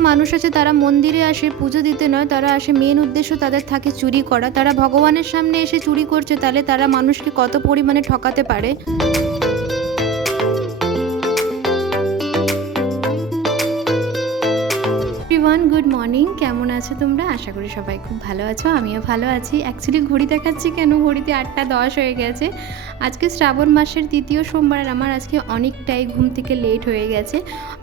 মানুষ আছে, তারা মন্দিরে আসে, পুজো দিতে নয়, তারা আসে মেন উদ্দেশ্য তাদের থাকে চুরি করা। তারা ভগবানের সামনে এসে চুরি করছে, তাহলে তারা মানুষকে কত পরিমাণে ঠকাতে পারে? এভরিওয়ান গুড মর্নিং কেমন আছো তোমরা? আশা করি সবাই খুব ভালো আছো আমিও ভালো আছি। অ্যাকচুয়ালি ঘড়ি দেখাচ্ছি কেন? ঘড়িতে আটটা দশ হয়ে গেছে। আজকে শ্রাবণ মাসের দ্বিতীয় সোমবার আর আমার আজকে অনেকটাই ঘুম থেকে লেট হয়ে গেছে।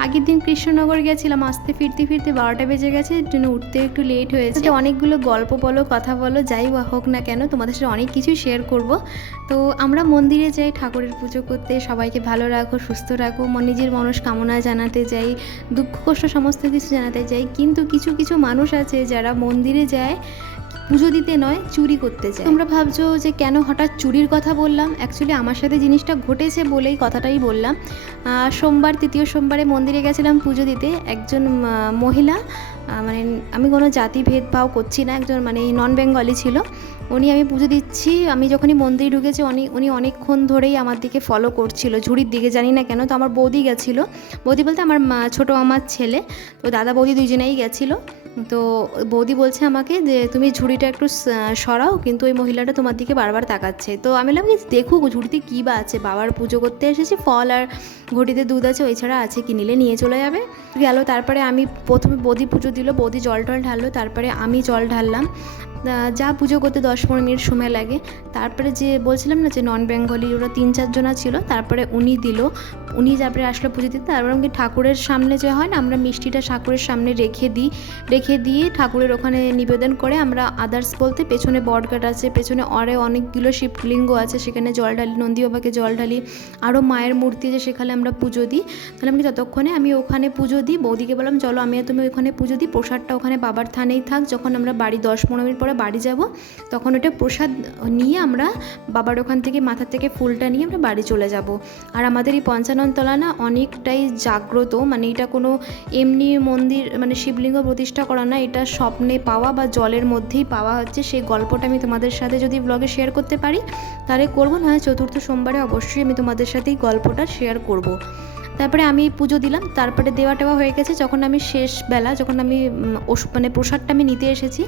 আগের দিন কৃষ্ণনগর গেছিলাম আসতে ফিরতে ফিরতে বারোটা বেজে গেছে এর জন্য উঠতে একটু লেট হয়েছে। অনেকগুলো গল্প বলো কথা বলো যাই হোক না কেন তোমাদের সাথে অনেক কিছুই শেয়ার করব। তো আমরা মন্দিরে যাই, ঠাকুরের পুজো করতে, সবাইকে ভালো রাখো, সুস্থ রাখো নিজের মনস্কামনা জানাতে যাই, দুঃখ কষ্ট সমস্ত কিছু জানাতে যাই, কিন্তু কিছু কিছু মানুষ আছে যারা মন্দিরে যায় পুজো দিতে নয়, চুরি করতে চায়। তোমরা ভাবছ যে কেন হঠাৎ চুরির কথা বললাম? অ্যাকচুয়ালি আমার সাথে জিনিসটা ঘটেছে বলেই কথাটাই বললাম। সোমবার, তৃতীয় সোমবারে মন্দিরে গেছিলাম পুজো দিতে। একজন মহিলা মানে আমি কোনো জাতি ভেদভাব করছি না, একজন মানে নন বেঙ্গলি ছিল। উনি আমি পুজো দিচ্ছি, আমি যখনই মন্দিরে ঢুকেছি, উনি উনি অনেকক্ষণ ধরেই আমার দিকে ফলো করছিল। ঝুড়ির দিকে, জানি না কেন, তো আমার বৌদি গেছিল। বৌদি বলতে আমার ছোটো আমার ছেলে, তো দাদা বৌদি দুজনেই গেছিল। তো বৌদি বলছে আমাকে যে, তুমি ঝুড়িটা একটু সরাও, কিন্তু ওই মহিলাটা তোমার দিকে বারবার তাকাচ্ছে। তো আমি বললাম কি দেখুক, ঝুড়িতে কী বা আছে? বাবার পুজো করতে এসেছি, ফল আর ঘটিতে দুধ আছে, ওই ছাড়া আছে কি? নিলে নিয়ে চলে যাবে। গেল, তারপরে আমি প্রথমে বৌদি পুজো দিল, বৌদি জল টল ঢাললো, তারপরে আমি জল ঢাললাম। যা পুজো করতে দশ পনেরো মিনিট সময় লাগে। তারপরে যে বলছিলাম না যে নন বেঙ্গলি ওরা তিন চারজনা ছিল, তারপরে উনি দিল। উনি তারপরে আসলো পুজো দিতে তারপরে আমি ঠাকুরের সামনে যে হয় না, আমরা মিষ্টিটা ঠাকুরের সামনে রেখে দিই। রেখে দিয়ে ঠাকুরের ওখানে নিবেদন করে আমরা আদার্স বলতে পেছনে বটগাট আছে, পেছনে অরে অনেকগুলো শিবলিঙ্গ আছে, সেখানে জল ঢালি, নন্দী বাবাকে জল ঢালি আরও মায়ের মূর্তি যে সেখানে আমরা পুজো দিই। তাহলে আমি ততক্ষণে আমি ওখানে পুজো দিই, বৌদিকে বললাম, চলো আমি তুমি ওখানে পুজো দিই, প্রসাদটা ওখানে বাবার থানেই থাক, যখন আমরা বাড়ি দশ পনেরো মিনিট পরে বাড়ি যাব, তখন ওটা প্রসাদ নিয়ে আমরা বাবার ওখান থেকে মাথার থেকে ফুলটা নিয়ে আমরা বাড়ি চলে যাব আর আমাদের এই পঞ্চাননতলা না অনেকটাই জাগ্রত মানে এটা কোনো এমনি মন্দির মানে শিবলিঙ্গ প্রতিষ্ঠা করা না, এটা স্বপ্নে পাওয়া বা জলের মধ্যেই পাওয়া হচ্ছে সেই গল্পটা আমি তোমাদের সাথে যদি ব্লগে শেয়ার করতে পারি, তাহলে করব, না চতুর্থ সোমবারে অবশ্যই আমি তোমাদের সাথে এই গল্পটা শেয়ার করব। তারপরে আমি পুজো দিলাম, তারপরে দেওয়া টেওয়া হয়ে গেছে, যখন আমি শেষ বেলা, যখন আমি মানে প্রসাদটা আমি নিতে এসেছি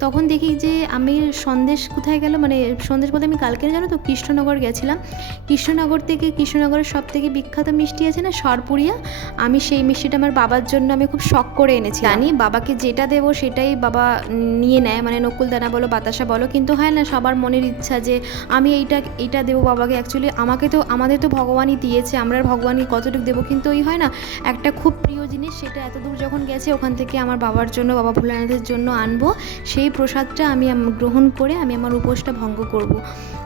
তখন দেখি যে আমি সন্দেশ কোথায় গেল? মানে সন্দেশ বলতে আমি কালকে জানো তো কৃষ্ণনগর গেছিলাম। কৃষ্ণনগর থেকে, কৃষ্ণনগরের সব থেকে বিখ্যাত মিষ্টি আছে না সরপুরিয়া আমি সেই মিষ্টিটা আমার বাবার জন্য আমি খুব শখ করে এনেছি। জানি বাবাকে যেটা দেবো সেটাই বাবা নিয়ে নেয়। মানে নকুলদানা বলো, বাতাসা বলো। কিন্তু হয় না, সবার মনের ইচ্ছা যে আমি এইটা এইটা দেবো বাবাকে। অ্যাকচুয়ালি আমাকে তো, আমাদের তো ভগবানই দিয়েছে। আমরা ভগবানই কতটুকু দেবো? কিন্তু ওই হয় না, একটা খুব প্রিয় জিনিস সেটা এত দূর যখন গেছে, ওখান থেকে আমার বাবার জন্য, বাবা ভোলানাথের জন্য আনব। সেই প্রসাদটা আমি গ্রহণ করে আমি আমার উপোসটা ভঙ্গ করব।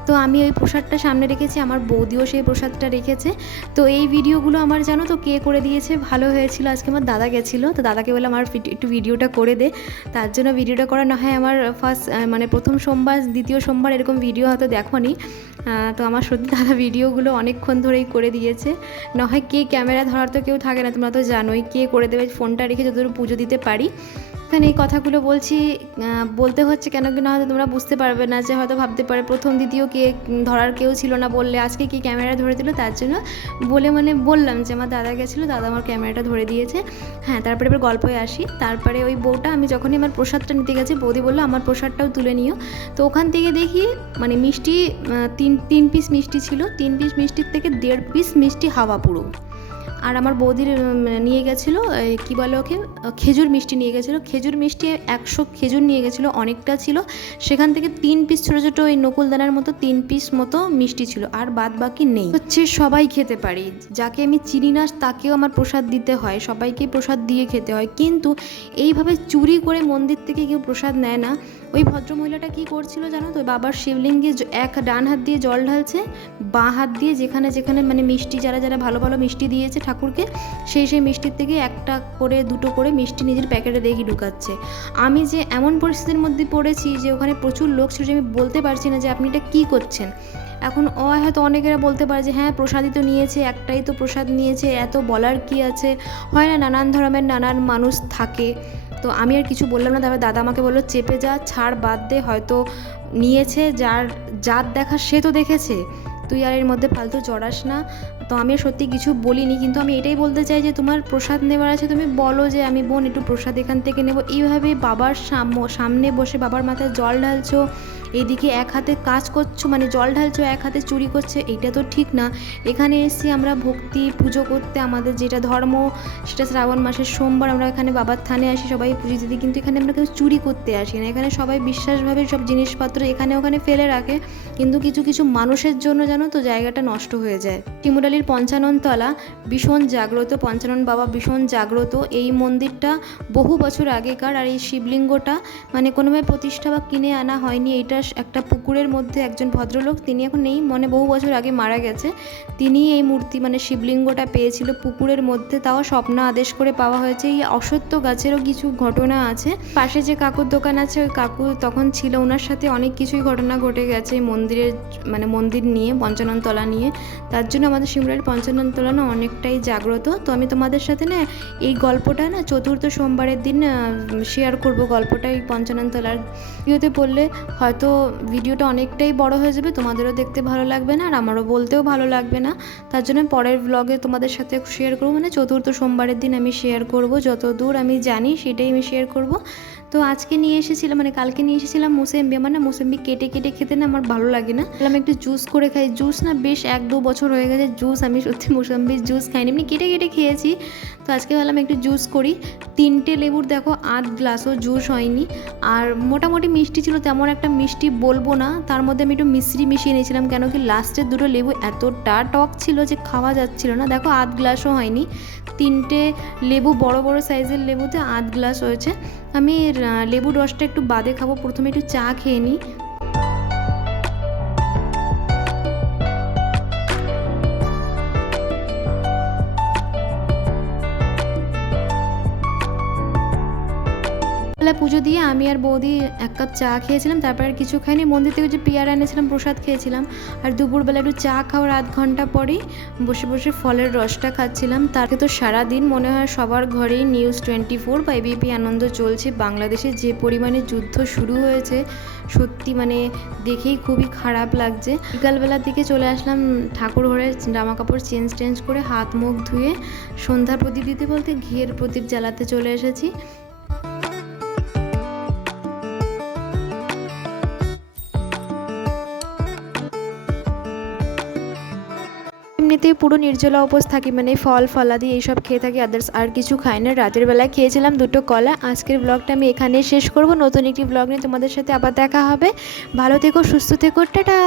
তো আমি ওই প্রসাদটা সামনে রেখেছি, আমার বৌদিও সেই প্রসাদটা রেখেছে। তো এই ভিডিওগুলো আমার জানো তো কে করে দিয়েছে? ভালো হয়েছিল, আজকে আমার দাদা গেছিল। তো দাদাকে বলে আমার একটু ভিডিওটা করে দে। তার জন্য ভিডিওটা করা না হয়, আমার ফার্স্ট মানে প্রথম সোমবার, দ্বিতীয় সোমবার এরকম ভিডিও হয়তো দেখোনি। তো আমার সত্যি দাদা ভিডিওগুলো অনেকক্ষণ ধরেই করে দিয়েছে। না হয় কে ক্যামেরা ধরার তো কেউ থাকে না, তোমরা তো জানোই কে করে দেবে, ফোনটা রেখে যতদূর পুজো দিতে পারি। এখানে এই কথাগুলো বলছি বলতে হচ্ছে কেন কি না হয়তো তোমরা বুঝতে পারবে না যে হয়তো ভাবতে পারে প্রথম দ্বিতীয় কে ধরার কেউ ছিল না বললে, আজকে কি ক্যামেরা ধরে দিল তার জন্য বলে মানে বললাম যে আমার দাদা গেছিল, দাদা আমার ক্যামেরাটা ধরে দিয়েছে। হ্যাঁ তারপরে এবার গল্পে আসি। তারপরে ওই বউটা, আমি যখনই আমার প্রসাদটা নিতে গেছি, বৌদি বলল, আমার প্রসাদটাও তুলে নিও। তো ওখান থেকে দেখি মানে মিষ্টি তিন তিন পিস মিষ্টি ছিল। তিন পিস মিষ্টির থেকে দেড় পিস মিষ্টি হাওয়া পুরো। আর আমার বৌদির নিয়ে গেছিল কি বলে ওকে? খেজুর মিষ্টি নিয়ে গেছিল। খেজুর মিষ্টি একশো খেজুর নিয়ে গেছিল, অনেকটা ছিল। সেখান থেকে তিন পিস ছোটো ছোটো ওই নকুলদানার মতো তিন পিস মতো মিষ্টি ছিল, আর বাদ বাকি নেই। হচ্ছে সবাই খেতে পারি। যাকে আমি চিনি না, তাকেও আমার প্রসাদ দিতে হয়। সবাইকে প্রসাদ দিয়ে খেতে হয়। কিন্তু এইভাবে চুরি করে মন্দির থেকে কেউ প্রসাদ নেয় না। ওই ভদ্রমহিলাটা কি করছিল জানো তো? বাবার শিবলিঙ্গে এক ডান হাত দিয়ে জল ঢালছে, বাঁ হাত দিয়ে যেখানে যেখানে মানে মিষ্টি, যারা যারা ভালো ভালো মিষ্টি দিয়েছে ঠাকুরকে, সেই সেই মিষ্টির থেকে একটা করে, দুটো করে মিষ্টি নিজের প্যাকেটে দেখি ঢুকাচ্ছে। আমি যে এমন পরিস্থিতির মধ্যে পড়েছি যে ওখানে প্রচুর লোক ছিল আমি বলতে পারছি না যে আপনি এটা কী করছেন। এখন ও হয়তো অনেকেরা বলতে পারে যে হ্যাঁ প্রসাদই তো নিয়েছে, একটাই তো প্রসাদ নিয়েছে, এত বলার কি আছে? হয় না, নানান ধরনের নানান মানুষ থাকে। তো আমি আর কিছু বললাম না, তারপরে দাদা আমাকে বলল, চেপে যা, ছাড় বাদ দে, হয়তো নিয়েছে, যার জাত দেখা সে তো দেখেছে। তুই আর এর মধ্যে ফালতু জড়াস না। তো আমি সত্যি কিছু বলিনি, কিন্তু আমি এটাই বলতে চাই যে তোমার প্রসাদ নেওয়ার আছে তুমি বলো যে আমি বোন একটু প্রসাদ এখান থেকে নেব। এইভাবে বাবার সাম- সামনে বসে বাবার মাথায় জল ঢালছো এইদিকে এক হাতে কাজ করছ মানে জল ঢালছো, এক হাতে চুরি করছে এটা তো ঠিক না। এখানে এসেছি আমরা ভক্তি পুজো করতে, আমাদের যেটা ধর্ম, সেটা শ্রাবণ মাসের সোমবার আমরা এখানে বাবার থানে আসি, সবাই পুজো দিতে, কিন্তু এখানে আমরা কেউ চুরি করতে আসি না। এখানে সবাই বিশ্বাসভাবে সব জিনিসপত্র এখানে ওখানে ফেলে রাখে, কিন্তু কিছু কিছু মানুষের জন্য জানো তো জায়গাটা নষ্ট হয়ে যায়। শিমুরালির পঞ্চানন তলা ভীষণ জাগ্রত, পঞ্চানন বাবা ভীষণ জাগ্রত। এই মন্দিরটা বহু বছর আগেকার আর এই শিবলিঙ্গটা মানে কোনোভাবে প্রতিষ্ঠা বা কিনে আনা হয়নি এটা একটা পুকুরের মধ্যে একজন ভদ্রলোক, তিনি এখন নেই, মনে বহু বছর আগে মারা গেছে। তিনি এই মূর্তি মানে শিবলিঙ্গটা পেয়েছিল পুকুরের মধ্যে, তাও স্বপ্ন আদেশ করে পাওয়া হয়েছে। এই অসত্য গাছেরও কিছু ঘটনা আছে। পাশে যে কাকুর দোকান আছে, ওই কাকু তখন ছিল ওনার সাথে, অনেক কিছুই ঘটনা ঘটে গেছে এই মন্দিরের মানে মন্দির নিয়ে, পঞ্চাননতলা নিয়ে। তার জন্য আমাদের শিমরার পঞ্চাননতলা না অনেকটাই জাগ্রত। তো আমি তোমাদের সাথে না, এই গল্পটা না চতুর্থ সোমবারের দিন শেয়ার করব গল্পটা এই পঞ্চাননতলার। ইয়েতে পড়লে হয়তো ভিডিওটা অনেকটাই বড় হয়ে যাবে, তোমাদেরও দেখতে ভালো লাগবে না আর আমারও বলতেও ভালো লাগবে না। তার জন্য পরের ব্লগে তোমাদের সাথে শেয়ার করব মানে চতুর্থ সোমবারের দিন আমি শেয়ার করব যত দূর আমি জানি সেটাই আমি শেয়ার করব। তো আজকে নিয়ে এসেছিলাম মানে কালকে নিয়ে এসেছিলাম মোসেম্বি। আমার না মোসেম্বি কেটে কেটে খেতে না আমার ভালো লাগে না। আমি একটু জুস করে খাই। জুস না বেশ এক দু বছর হয়ে গেছে জুস আমি সত্যি মোসম্বির জুস খাইনি। এমনি কেটে কেটে খেয়েছি। তো আজকে ভাবলাম একটু জুস করি। তিনটে লেবুর দেখো, আধ গ্লাসও জুস হয়নি। আর মোটামুটি মিষ্টি ছিল, তেমন একটা মিষ্টি বলব না। তার মধ্যে আমি একটু মিশ্রি মিশিয়ে নিয়েছিলাম কেন কি লাস্টের দুটো লেবু এতটা টক ছিল যে খাওয়া যাচ্ছিল না। দেখো, আধ গ্লাসও হয়নি। তিনটে লেবু বড় বড় সাইজের লেবুতে আধ গ্লাস হয়েছে। আমি লেবু রসটা একটু বাদে খাব। প্রথমে একটু চা খেয়ে নিই বেলা পুজো দিয়ে আমি আর বৌদি এক কাপ চা খেয়েছিলাম, তারপর আর কিছু খাইনি। মন্দির থেকে যে পেয়ারা এনেছিলাম, প্রসাদ খেয়েছিলাম। আর দুপুরবেলা একটু চা খাওয়ার আধ ঘণ্টা পরেই বসে বসে ফলের রসটা খাচ্ছিলাম। তাকে তো সারাদিন মনে হয় সবার ঘরেই নিউজ টোয়েন্টি ফোর বা এবিপি আনন্দ চলছে। বাংলাদেশে যে পরিমাণে যুদ্ধ শুরু হয়েছে, সত্যি মানে দেখেই খুবই খারাপ লাগছে। বিকালবেলার দিকে চলে আসলাম ঠাকুর ঘরে, জামা কাপড় চেঞ্জ টেঞ্জ করে হাত মুখ ধুয়ে সন্ধ্যা প্রদীপ দিতে বলতে ঘিয়ের প্রদীপ জ্বালাতে চলে এসেছি। এমনিতেই পুরো নির্জলা উপোস থাকি মানে ফল, ফলাদি এইসব খেয়ে থাকি আদার্স আর কিছু খাই না। রাতের বেলায় খেয়েছিলাম দুটো কলা। আজকের ব্লগটা আমি এখানে শেষ করব। নতুন একটি ব্লগ নিয়ে তোমাদের সাথে আবার দেখা হবে। ভালো থেকো, সুস্থ থেকো, টাটা!